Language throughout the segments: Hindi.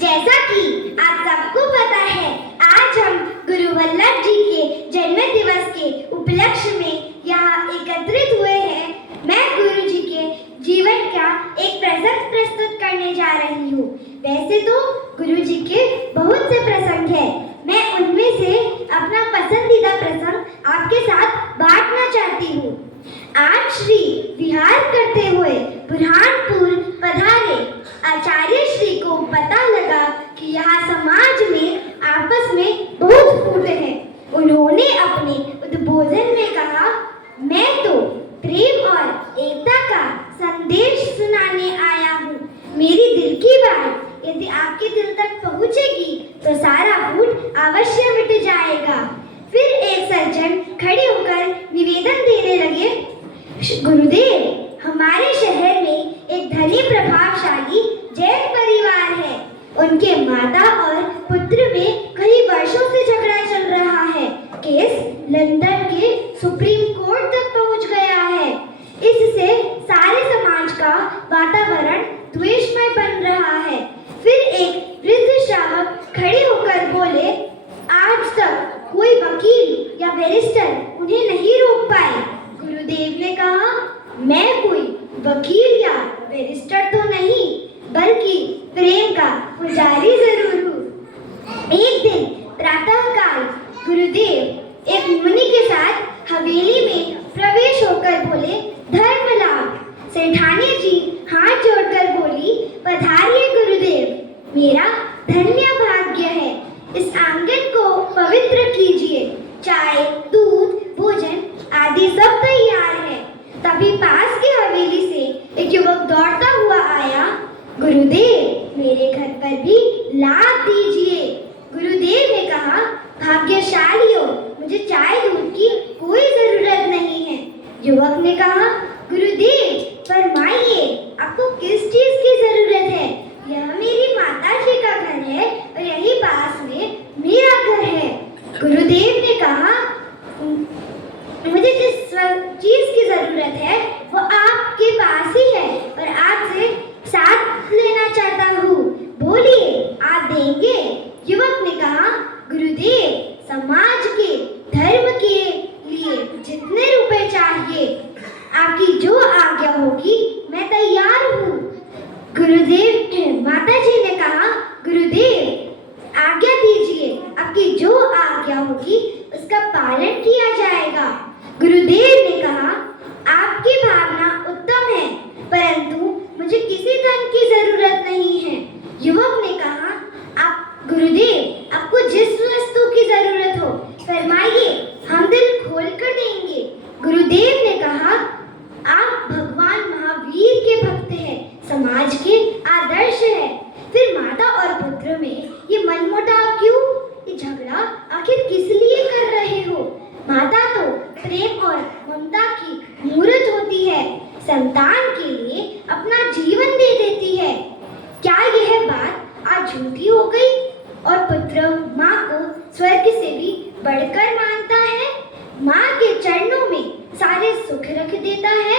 जैसा कि आप सबको पता है, आज हम गुरु वल्लभ जी के जन्म दिवस के उपलक्ष्य में यहाँ एकत्रित हुए हैं। मैं गुरु जी के जीवन का एक प्रसंग प्रस्तुत करने जा रही हूँ। वैसे तो गुरु जी के बहुत से प्रसंग हैं, मैं उनमें से अपना पसंदीदा प्रसंग आपके साथ बांटना चाहती हूँ। आज श्री विहार करते हुए बुरहानपुर पधारे आचार्य श्री को पता लगा कि यहाँ समाज में आपस में बहुत फूट है। उन्होंने अपने उद्बोधन में कहा, मैं तो प्रेम और एकता का संदेश सुनाने आया हूँ। मेरी दिल की बात यदि आपके दिल तक पहुँचेगी तो सारा फूट अवश्य मिट जाएगा। फिर एक सज्जन खड़े होकर निवेदन देने लगे, गुरुदेव, हमारे शहर में एक धनी प्रभावशाली जैन परिवार है। उनके माता और पुत्र में कई वर्षों से झगड़ा चल रहा है। केस लंदन के सुप्रीम कोर्ट तक पहुंच गया है। इससे सारे समाज का वातावरण द्वेषमय बन रहा है। फिर एक वृद्ध श्रावक खड़े होकर बोले, आज तक कोई वकील या बैरिस्टर उन्हें नहीं रोक पाए। गुरुदेव ने कहा, मैं कोई वकील या बैरिस्टर तो नहीं, बल्कि प्रेम का पुजारी जरूर हूँ। एक दिन प्रातःकाल गुरुदेव एक मुनि के साथ हवेली में प्रवेश होकर बोले, धर्म लाभ। सेठानी जी हाथ जोड़कर बोली, पधारिए गुरुदेव, मेरा धन्य भाग्य है। इस आंगन को पवित्र कीजिए। चाय, दूध, भोजन आदि सब तैयार है। तभी पास की हवेली से एक युवक दौड़ता हुआ आया, गुरुदेव, मेरे घर पर भी लाभ दीजिए। गुरुदेव ने कहा, भाग्यशालियों, मुझे चाय दूध की कोई जरूरत नहीं है। युवक ने कहा, गुरुदेव, फरमाइए, आपको किस चीज की जरूरत है? यह मेरी माता जी का घर है और यही पास में मेरा घर है। गुरुदेव ने कहा, मुझे जिस चीज की जरूरत है वो आपके पास ही है और आपसे साथ लेना चाहता हूँ। बोलिए, आप देंगे? युवक ने कहा, गुरुदेव, समाज के धर्म के लिए जितने रुपए चाहिए, आपकी जो आज्ञा होगी मैं तैयार हूँ। गुरुदेव के माता जी ने कहा, गुरुदेव, आज्ञा दीजिए, आपकी जो आज्ञा होगी उसका पालन किया जाएगा। गुरुदेव ने कहा, आपकी भावना उत्तम है, परंतु मुझे किसी धन की जरूरत नहीं है। युवक ने कहा, आप गुरुदेव, आपको जिस वस्तु की जरूरत हो फरमाइए, हम दिल खोल कर देंगे। गुरुदेव ने कहा, आप भगवान महावीर के भक्त हैं, समाज के आदर्श है। फिर माता और पुत्र में ये मनमुटाव क्यों? ये झगड़ा आखिर किस लिए कर रहे हो? माता तो प्रेम और ममता की मूर्त होती है, संतान के लिए अपना जीवन दे देती है। क्या यह बात आज झूठी हो गई और पुत्र माँ को स्वर्ग से भी बढ़कर मानता है? माँ के चरणों में सारे सुख रख देता है।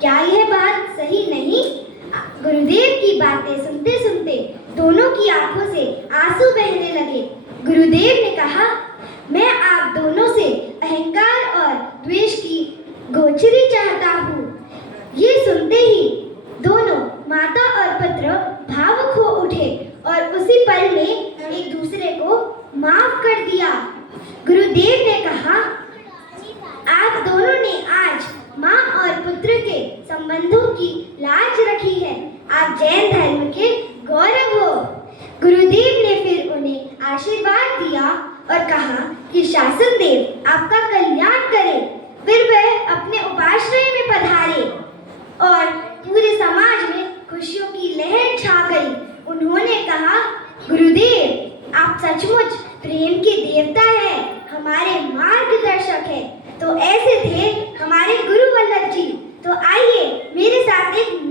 क्या यह बात सही नहीं? गुरुदेव की बातें सुनते सुनते दोनों की आंखों से आंसू बहने लगे। गुरुदेव ने कहा, मैं आप दोनों से अहंकार और द्वेष की गोचरी चाहता हूँ। ये सुनते ही दोनों माता और पुत्र भावुक हो उठे और उसी पल में एक दूसरे को माफ कर दिया। गुरुदेव ने कहा, आप दोनों ने आज माँ और पुत्र के संबंधों की लाज रखी है। आप जैन धर्म के गौरव हो। गुरुदेव ने फिर उन्हें आशीर्वाद दिया और कहा कि शासन देव आपका कल्याण करे। फिर वह अपने उपाश्रय में पधारे और पूरे समाज में खुशियों की लहर छा गई। उन्होंने कहा, गुरुदेव, आप सचमुच प्रेम के देवता हैं, हमारे मार्गदर्शक हैं। तो ऐसे थे हमारे गुरु वल्लभ जी। तो आइए मेरे साथ एक